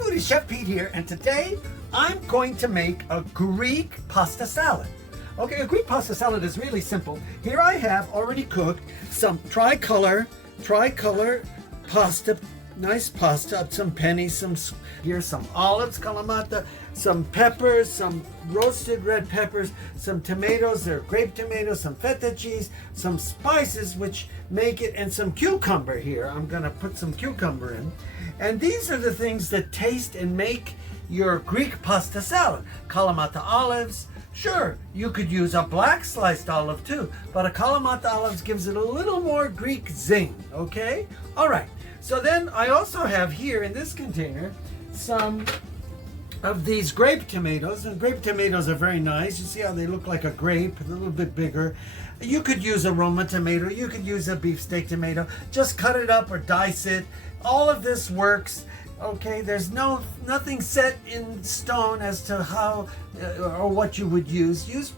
Foodie, Chef Pete here, and today I'm going to make a Greek pasta salad. Okay, a Greek pasta salad is really simple. Here I have already cooked some tricolor pasta, nice pasta, some pennies, here's some olives, kalamata, some peppers, some roasted red peppers, some tomatoes, they're grape tomatoes, some feta cheese, some spices which make it, and some cucumber here. I'm gonna put some cucumber in. And these are the things that taste and make your Greek pasta salad. Kalamata olives, sure, you could use a black sliced olive too, but a Kalamata olives gives it a little more Greek zing, okay? All right, so then I also have here in this container some of these grape tomatoes, and grape tomatoes are very nice. You see how they look like a grape, a little bit bigger. You could use a Roma tomato, you could use a beefsteak tomato, just cut it up or dice it. All of this works. Okay, there's nothing set in stone as to how or what you would use. Use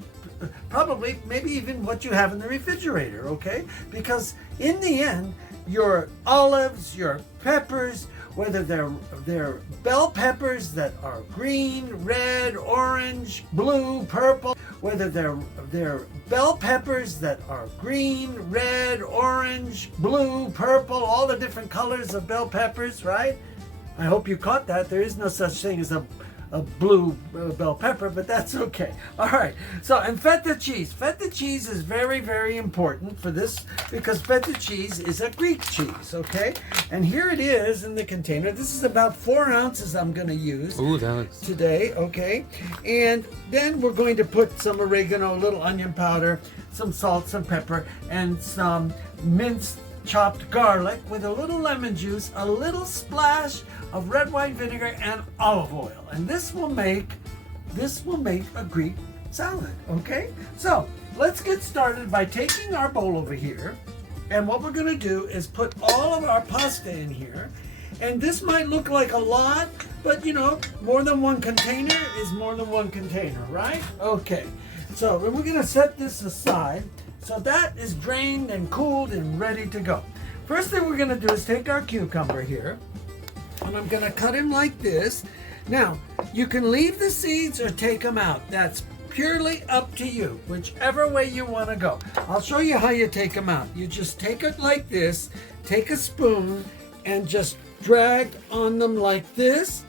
probably maybe even what you have in the refrigerator, okay? Because in the end, your olives, your peppers, whether they're bell peppers that are green, red, orange, blue, purple, whether they're bell peppers that are green, red, orange, blue, purple, all the different colors of bell peppers, right? I hope you caught that. There is no such thing as a blue bell pepper, but that's okay. All right, so, and feta cheese. Feta cheese is very, very important for this because feta cheese is a Greek cheese, okay? And here it is in the container. This is about 4 ounces I'm gonna use today, okay? And then we're going to put some oregano, a little onion powder, some salt, some pepper, and some minced chopped garlic with a little lemon juice, a little splash of red wine vinegar and olive oil. And this will make a Greek salad, okay? So let's get started by taking our bowl over here. And what we're gonna do is put all of our pasta in here. And this might look like a lot, but you know, more than one container is more than one container, right? Okay, so we're gonna set this aside. So that is drained and cooled and ready to go. First thing we're gonna do is take our cucumber here, and I'm gonna cut him like this. Now, you can leave the seeds or take them out. That's purely up to you, whichever way you wanna go. I'll show you how you take them out. You just take it like this, take a spoon, and just drag on them like this.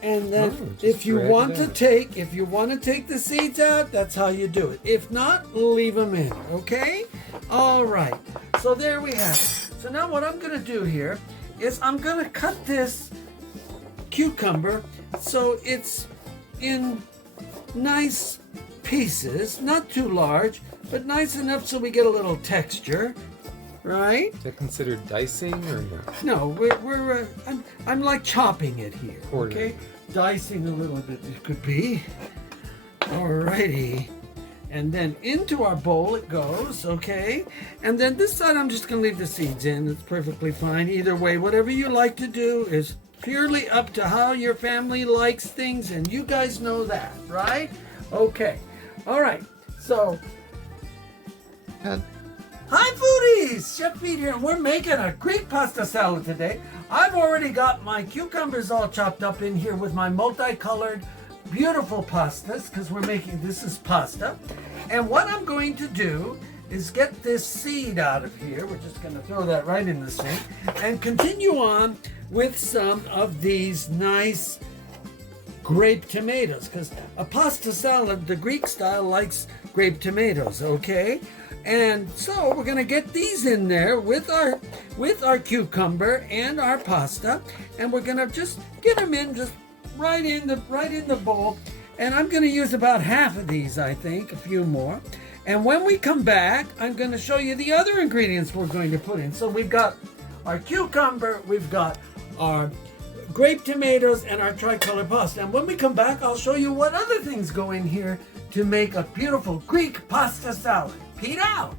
And then if you want to take the seeds out, that's how you do it. If not, leave them in, okay? All right, so there we have it. So now what I'm gonna do here is I'm gonna cut this cucumber so it's in nice pieces, not too large, but nice enough so we get a little texture. Right? Is that considered dicing or no? No, I'm like chopping it here. Okay, dicing a little bit it could be. Alrighty, and then into our bowl it goes. Okay, and then this side I'm just gonna leave the seeds in. It's perfectly fine. Either way, whatever you like to do is purely up to how your family likes things, and you guys know that, right? Okay, all right. So. Hi foodies! Chef Pete here, and we're making a Greek pasta salad today. I've already got my cucumbers all chopped up in here with my multicolored, beautiful pastas, because this is pasta. And what I'm going to do is get this seed out of here. We're just gonna throw that right in the sink and continue on with some of these nice grape tomatoes, because a pasta salad, the Greek style, likes grape tomatoes, okay? And so we're gonna get these in there with our cucumber and our pasta, and we're gonna just get them in just right in the bowl. And I'm gonna use about half of these, I think, a few more. And when we come back, I'm gonna show you the other ingredients we're going to put in. So we've got our cucumber, we've got our grape tomatoes, and our tricolor pasta. And when we come back, I'll show you what other things go in here to make a beautiful Greek pasta salad. Pete out!